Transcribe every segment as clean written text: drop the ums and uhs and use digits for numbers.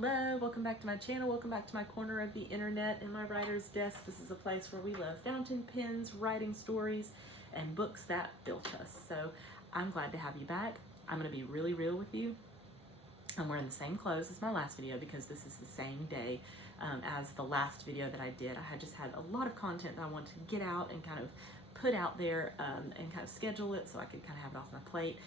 Hello, welcome back to my channel. Welcome back to my corner of the internet and my writer's desk. This is a place where we love fountain pens, writing stories, and books that built us. So I'm glad to have you back. I'm going to be really real with you. I'm wearing the same clothes as my last video because this is the same day as the last video that I did. I had just had a lot of content that I wanted to get out and kind of put out there and kind of schedule it so I could kind of have it off my plate.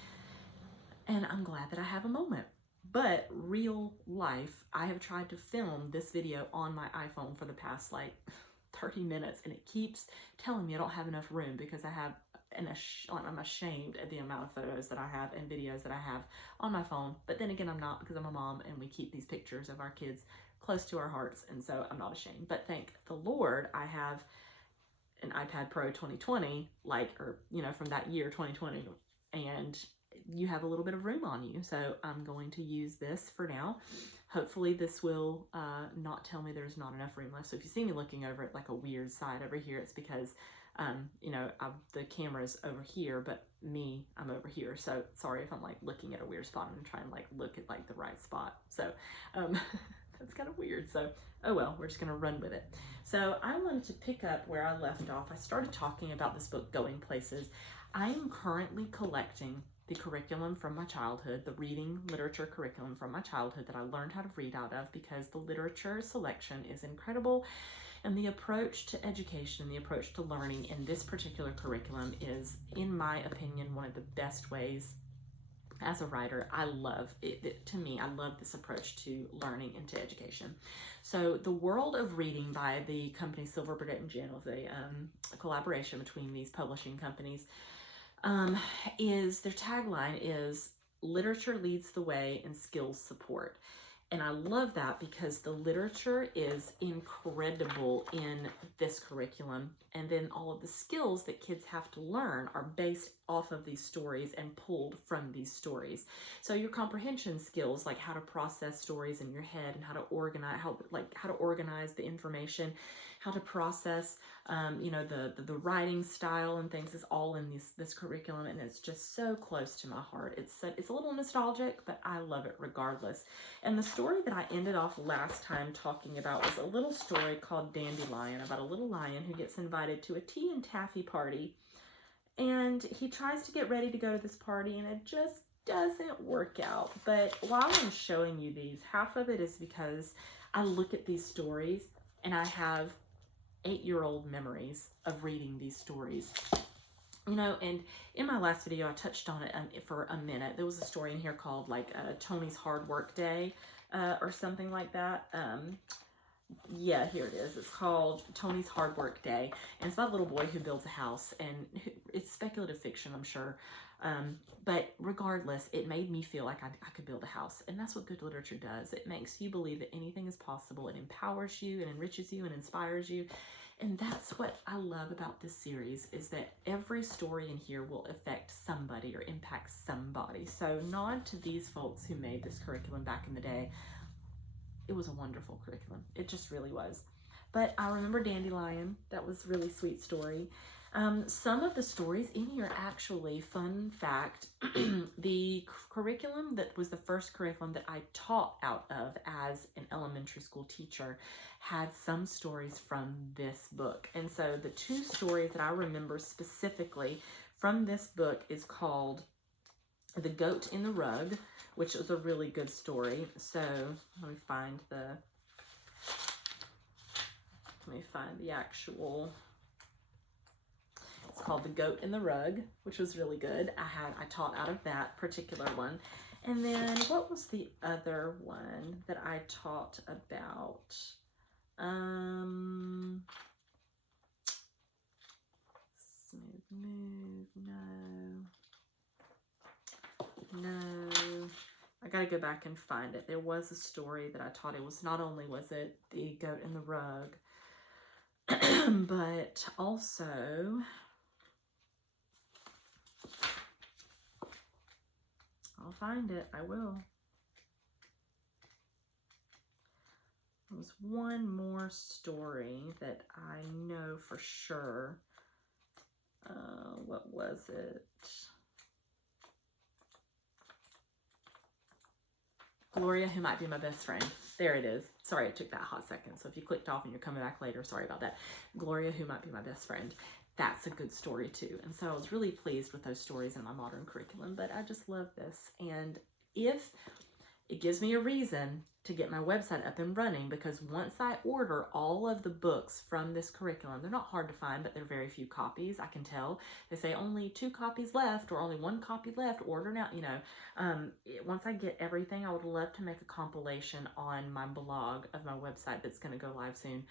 And I'm glad that I have a moment. But real life, I have tried to film this video on my iPhone for the past like 30 minutes and it keeps telling me I don't have enough room because I have I'm ashamed at the amount of photos that I have and videos that I have on my phone. But then again, I'm not, because I'm a mom and we keep these pictures of our kids close to our hearts, and so I'm not ashamed. But thank the Lord, I have an iPad Pro 2020, from that year 2020, and you have a little bit of room on you. So I'm going to use this for now. Hopefully this will not tell me there's not enough room left. So if you see me looking over at like a weird side over here, it's because the camera's over here, but I'm over here. So sorry if I'm like looking at a weird spot and trying to like look at like the right spot. So that's kind of weird. So oh well, we're just gonna run with it. So I wanted to pick up where I left off. I started talking about this book, Going Places. I am currently collecting the curriculum from my childhood, the reading literature curriculum from my childhood that I learned how to read out of, because the literature selection is incredible. And the approach to education, the approach to learning in this particular curriculum is, in my opinion, one of the best ways as a writer. I love it. To me, I love this approach to learning and to education. So The World of Reading by the company Silver Burdett and Gin was a collaboration between these publishing companies. Their tagline is literature leads the way and skills support. And I love that because the literature is incredible in this curriculum. And then all of the skills that kids have to learn are based off of these stories and pulled from these stories. So your comprehension skills, like how to process stories in your head and how to organize the information, how to process, the writing style and things, is all in this curriculum, and it's just so close to my heart. It's a little nostalgic, but I love it regardless. And the story that I ended off last time talking about was a little story called Dandelion, about a little lion who gets invited to a tea and taffy party, and he tries to get ready to go to this party, and it just doesn't work out. But while I'm showing you these, half of it is because I look at these stories and I have 8-year-old memories of reading these stories. And in my last video, I touched on it for a minute. There was a story in here called Tony's Hard Work Day or something like that. Yeah, here it is. It's called Tony's Hard Work Day. And it's about a little boy who builds a house. And it's speculative fiction, I'm sure. But regardless, it made me feel like I could build a house. And that's what good literature does. It makes you believe that anything is possible. It empowers you and enriches you and inspires you. And that's what I love about this series, is that every story in here will affect somebody or impact somebody. So nod to these folks who made this curriculum back in the day. It was a wonderful curriculum. It just really was. But I remember Dandelion. That was a really sweet story. Some of the stories in here, actually, fun fact, the curriculum that was the first curriculum that I taught out of as an elementary school teacher had some stories from this book. And so the two stories that I remember specifically from this book is called The Goat in the Rug, which was a really good story. So let me find the actual. It's called The Goat in the Rug, which was really good. I taught out of that particular one. And then what was the other one that I taught about? Smooth Move, no. I gotta go back and find it. There was a story that I taught. It was, not only was it The Goat in the Rug, but also, I'll find it. I will. There was one more story that I know for sure. What was it? Gloria, Who Might Be My Best Friend. there it is. Sorry, it took that hot second. So if you clicked off and you're coming back later, sorry about that. Gloria, who might be my best friend. That's a good story too. And so I was really pleased with those stories in my modern curriculum, but I just love this. And if it gives me a reason to get my website up and running, because once I order all of the books from this curriculum, they're not hard to find, but they're very few copies. I can tell. They say only 2 copies left or only 1 copy left. Order now. You know, once I get everything, I would love to make a compilation on my blog of my website that's going to go live soon,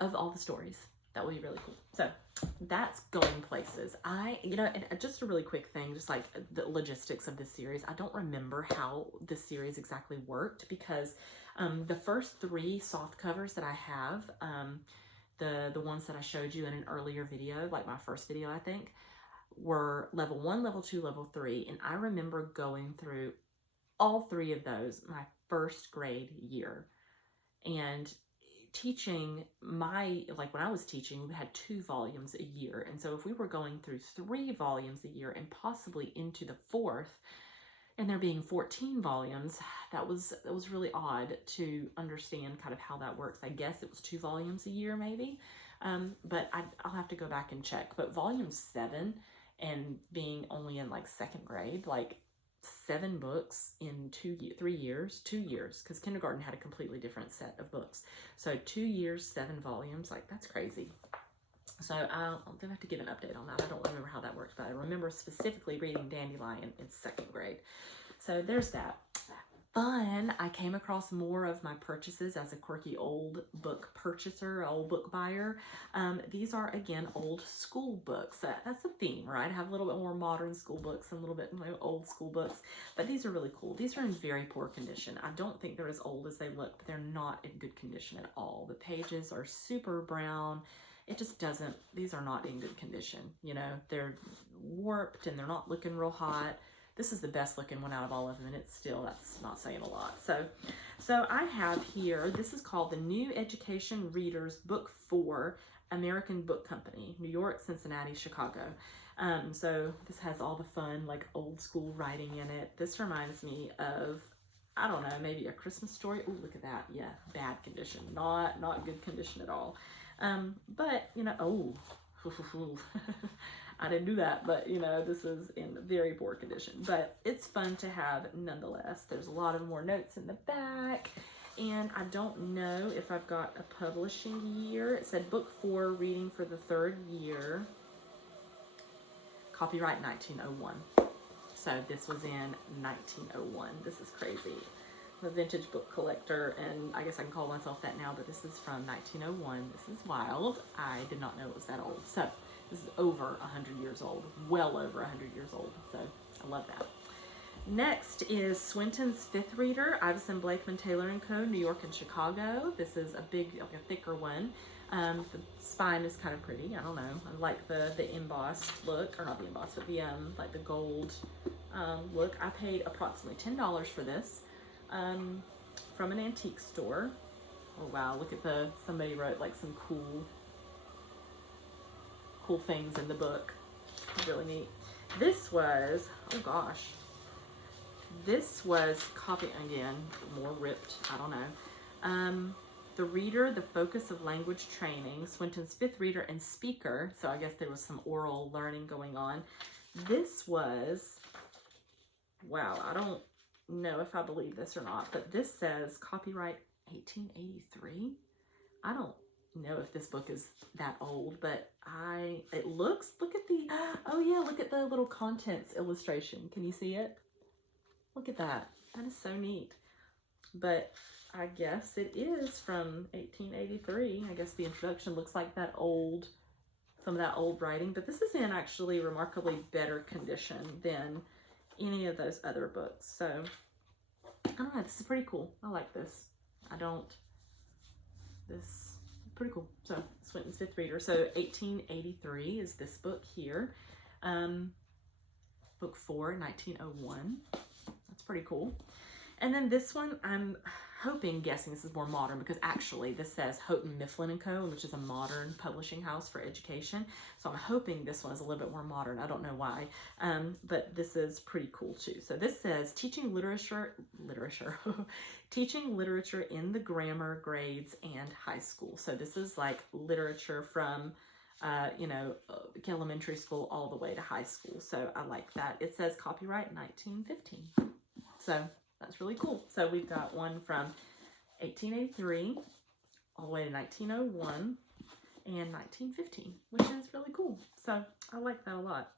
of all the stories. That would be really cool. So that's going places. You know, and just a really quick thing, just like the logistics of this series. I don't remember how this series exactly worked, because the first 3 soft covers that I have, the ones that I showed you in an earlier video, like my first video, I think, were level 1, level 2, level 3. And I remember going through all 3 of those my first grade year. And teaching like when I was teaching, we had 2 volumes a year. And so if we were going through 3 volumes a year and possibly into the 4th, and there being 14 volumes, that was really odd to understand kind of how that works. I guess it was 2 volumes a year maybe, but I'll have to go back and check. But volume 7, and being only in like 2nd grade, like 7 books in 3 years, 2 years, because kindergarten had a completely different set of books. So 2 years, 7 volumes, like that's crazy. So I'll have to give an update on that. I don't remember how that works, but I remember specifically reading Dandelion in 2nd grade. So there's that. Fun. I came across more of my purchases as a quirky old book purchaser, old book buyer. These are, again, old school books. That's a theme, right? I have a little bit more modern school books and a little bit more old school books, but these are really cool. These are in very poor condition. I don't think they're as old as they look, but they're not in good condition at all. The pages are super brown. It just doesn't, these are not in good condition. You know, they're warped and they're not looking real hot. This is the best looking one out of all of them, and it's still, that's not saying a lot. So I have here, this is called the New Education Readers Book 4, American Book Company, New York, Cincinnati, Chicago. So this has all the fun, like old school writing in it. This reminds me of, I don't know, maybe A Christmas Story. Oh, look at that. Yeah, bad condition. Not good condition at all. But, you know, oh, I didn't do that, but you know, this is in very poor condition, but it's fun to have nonetheless. There's a lot of more notes in the back, and I don't know if I've got a publishing year. It said book 4, reading for the 3rd year, copyright 1901. So this was in 1901. This is crazy. I'm a vintage book collector, and I guess I can call myself that now, but this is from 1901. This is wild. I did not know it was that old. So this is over 100 years old, well over 100 years old. So I love that. Next is Swinton's Fifth Reader, Ivison Blakeman Taylor & Co., New York and Chicago. This is a big, like a thicker one. The spine is kind of pretty. I don't know. I like the embossed look, or not the embossed, but the like the gold look. I paid approximately $10 for this from an antique store. Oh wow! Look at somebody wrote like some cool things in the book. Really neat. This was, oh gosh, this was copy again, more ripped. I don't know. The Reader, The Focus of Language Training, Swinton's Fifth Reader and Speaker. So I guess there was some oral learning going on. This was, wow, I don't know if I believe this or not, but this says copyright 1883. I don't know if this book is that old, but it looks, look at the, oh yeah, look at the little contents illustration. Can you see it? Look at that. That is so neat. But I guess it is from 1883. I guess the introduction looks like that old, some of that old writing, but this is in actually remarkably better condition than any of those other books. So I don't know, this is pretty cool. I like this. This pretty cool. So Swinton's Fifth Reader. So 1883 is this book here. Book 4, 1901. That's pretty cool. And then this one, I'm guessing this is more modern, because actually this says Houghton Mifflin & Co., which is a modern publishing house for education. So I'm hoping this one is a little bit more modern. I don't know why, but this is pretty cool too. So this says teaching literature, teaching literature in the grammar grades and high school. So this is like literature from elementary school all the way to high school. So I like that. It says copyright 1915. So that's really cool. So we've got one from 1883 all the way to 1901 and 1915, which is really cool. So I like that a lot.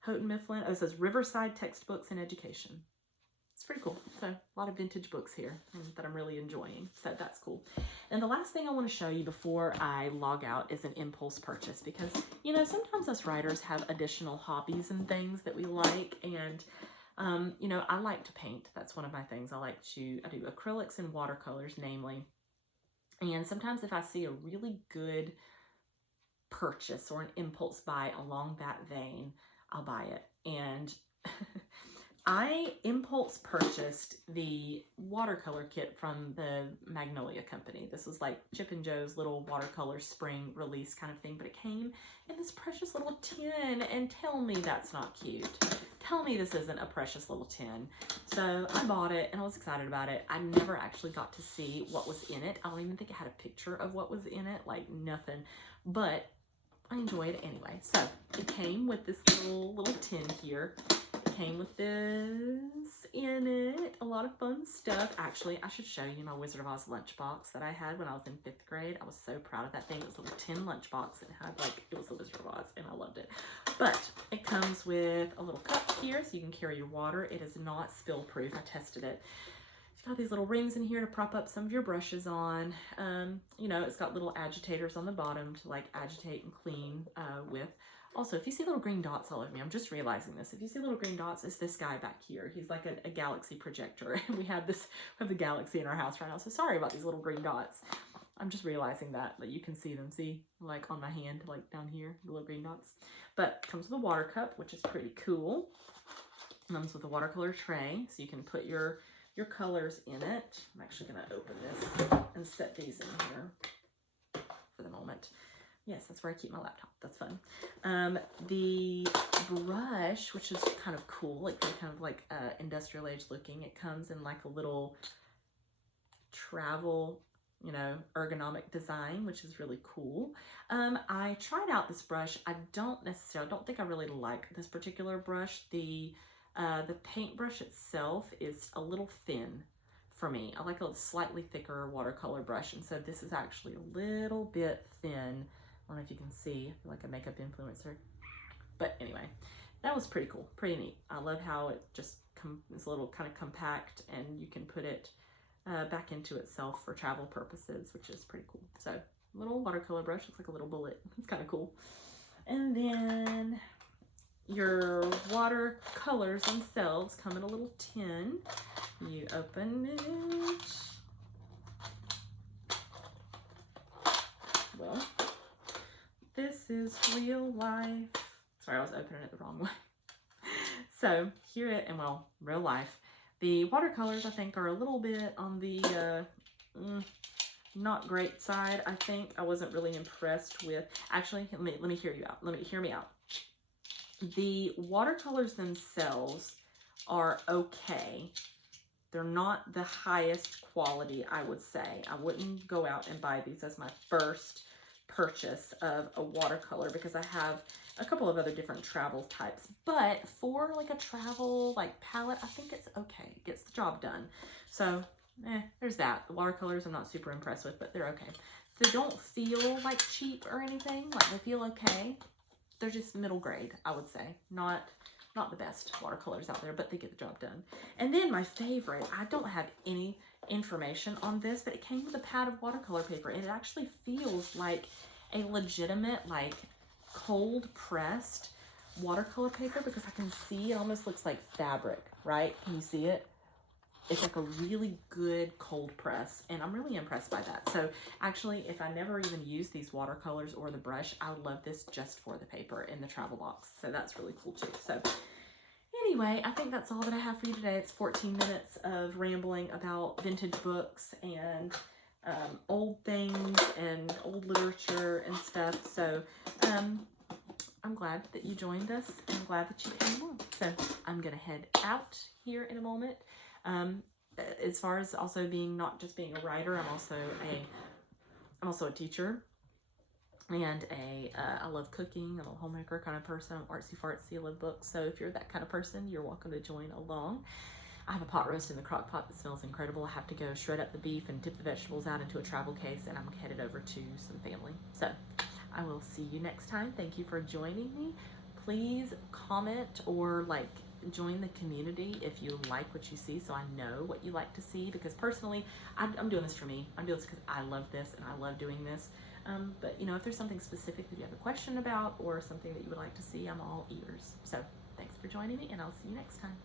Houghton Mifflin. Oh, it says Riverside Textbooks and Education. It's pretty cool. So a lot of vintage books here that I'm really enjoying. So that's cool. And the last thing I want to show you before I log out is an impulse purchase, because, sometimes us writers have additional hobbies and things that we like. And I like to paint. That's one of my things. I do acrylics and watercolors, namely. And sometimes if I see a really good purchase or an impulse buy along that vein, I'll buy it. And I impulse purchased the watercolor kit from the Magnolia Company. This was like Chip and Jo's little watercolor spring release kind of thing, but it came in this precious little tin, and tell me that's not cute. Tell me this isn't a precious little tin. So I bought it and I was excited about it. I never actually got to see what was in it. I don't even think it had a picture of what was in it, like nothing, but I enjoyed it anyway. So it came with this little tin here. Came with this in it, a lot of fun stuff. Actually, I should show you my Wizard of Oz lunchbox that I had when I was in 5th grade. I was so proud of that thing. It was a little tin lunchbox, and it was a Wizard of Oz, and I loved it. But it comes with a little cup here, so you can carry your water. It is not spill proof. I tested it. It's got these little rings in here to prop up some of your brushes on. It's got little agitators on the bottom to like agitate and clean with. Also, if you see little green dots all over me, I'm just realizing this. If you see little green dots, it's this guy back here. He's like a galaxy projector. And we have the galaxy in our house right now. So sorry about these little green dots. I'm just realizing that you can see them. See, like on my hand, like down here, the little green dots. But it comes with a water cup, which is pretty cool. It comes with a watercolor tray, so you can put your colors in it. I'm actually going to open this and set these in here for the moment. Yes, that's where I keep my laptop. That's fun. The brush, which is kind of cool, like kind of like industrial age looking. It comes in like a little travel, ergonomic design, which is really cool. I tried out this brush. I don't think I really like this particular brush. The paintbrush itself is a little thin for me. I like a slightly thicker watercolor brush, and so this is actually a little bit thin. I don't know if you can see, like a makeup influencer. But anyway, that was pretty cool, pretty neat. I love how it just is a little kind of compact, and you can put it back into itself for travel purposes, which is pretty cool. So little watercolor brush, looks like a little bullet. It's kind of cool. And then your watercolors themselves come in a little tin. You open it. Well, this is real life. Sorry, I was opening it the wrong way. So here real life. The watercolors, I think, are a little bit on the not great side. I think I wasn't really impressed with. Actually, let me hear you out. Hear me out. The watercolors themselves are okay. They're not the highest quality, I would say. I wouldn't go out and buy these as my first purchase of a watercolor, because I have a couple of other different travel types, but for like a travel palette, I think it's okay. It gets the job done. So there's that. The watercolors I'm not super impressed with, but they're okay. They don't feel like cheap or anything. Like, they feel okay. They're just middle grade, I would say. Not the best watercolors out there, but they get the job done. And then my favorite, I don't have any information on this, but it came with a pad of watercolor paper, and it actually feels like a legitimate, cold pressed watercolor paper, because I can see it almost looks like fabric, right? Can you see it? It's like a really good cold press, and I'm really impressed by that. So actually, if I never even use these watercolors or the brush, I would love this just for the paper in the travel box. So that's really cool too. So anyway, I think that's all that I have for you today. It's 14 minutes of rambling about vintage books and old things and old literature and stuff. So I'm glad that you joined us. I'm glad that you came along. So I'm going to head out here in a moment. As far as also being, not just being a writer, I'm also a teacher. And I love cooking. I'm a homemaker kind of person. I'm artsy fartsy. I love books. So if you're that kind of person, you're welcome to join along. I have a pot roast in the crock pot that smells incredible. I have to go shred up the beef and dip the vegetables out into a travel case, and I'm headed over to some family. So I will see you next time. Thank you for joining me. Please comment or join the community if you like what you see, so I know what you like to see, because personally, I'm doing this for me. I'm doing this because I love this and I love doing this. But if there's something specific that you have a question about or something that you would like to see, I'm all ears. So thanks for joining me, and I'll see you next time.